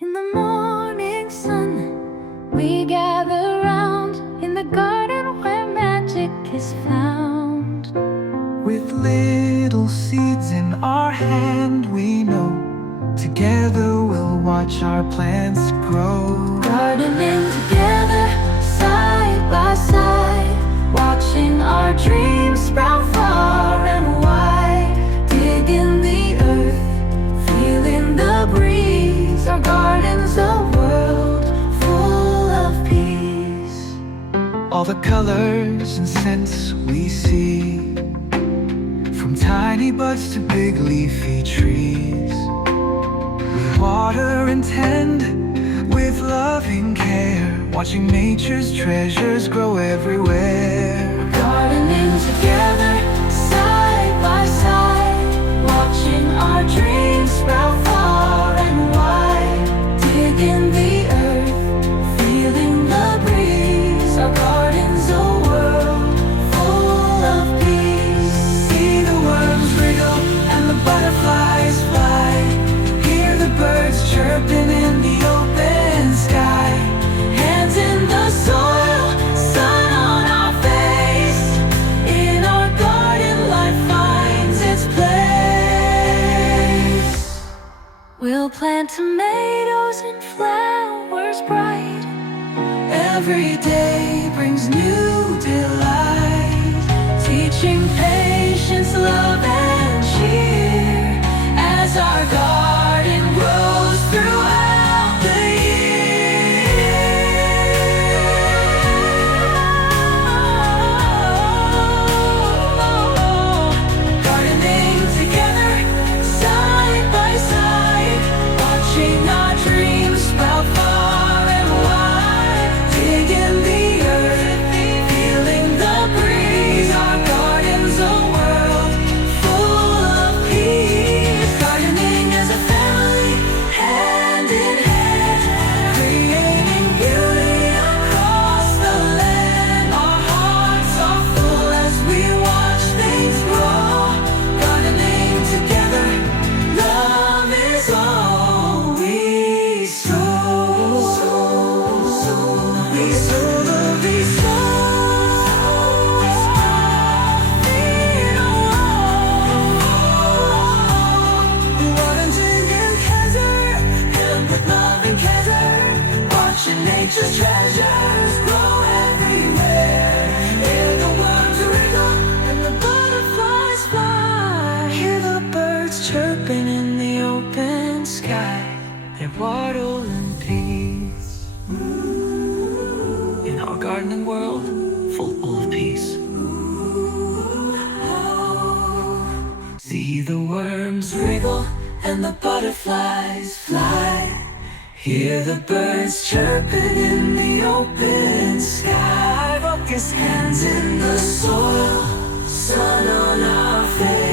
In the morning sun, we gather round in the garden where magic is found. With little seeds in our hand, we know together we'll watch our plants grow. Gardening together, side by side, watching our dreams sprout far and wide. Digging the earth, feeling the breeze. Our garden's a world full of peace. All the colors and scents we see, from tiny buds to big leafy trees. We water and tend with loving care, watching nature's treasures grow everywhere. Gardening together, side by side, watching our dreams sprout far and wide. Digging the earth, feeling the breeze. Our garden's a world full of peace. See the worms wriggle and the butterflies fly, hear the birds chirping in the open sky. Hands in the soil, sun on our face. In our garden, life finds its place. We'll plant tomatoes and flowers bright. Every day brings new delight, Teaching patience, love, and cheer as our garden grows throughout the year. Gardening together, side by side, watching our dreams sprout far and wide. Digging the earth, feeling the breeze. Our garden's a world full of peace. Gardening as a family, hand in hand, creating beauty across the land. Our hearts are full as we watch things grow. Gardening together, love is all we sow. We sow love, we sow. Watching nature's treasures grow everywhere. Hear the worms wriggle and the butterflies fly. hear the birds chirping in the open sky. They waddle in peace in our gardening world full of peace. See the worms wriggle and the butterflies fly, hear the birds chirping in the open sky. Focus, hands in the soil, sun on our face.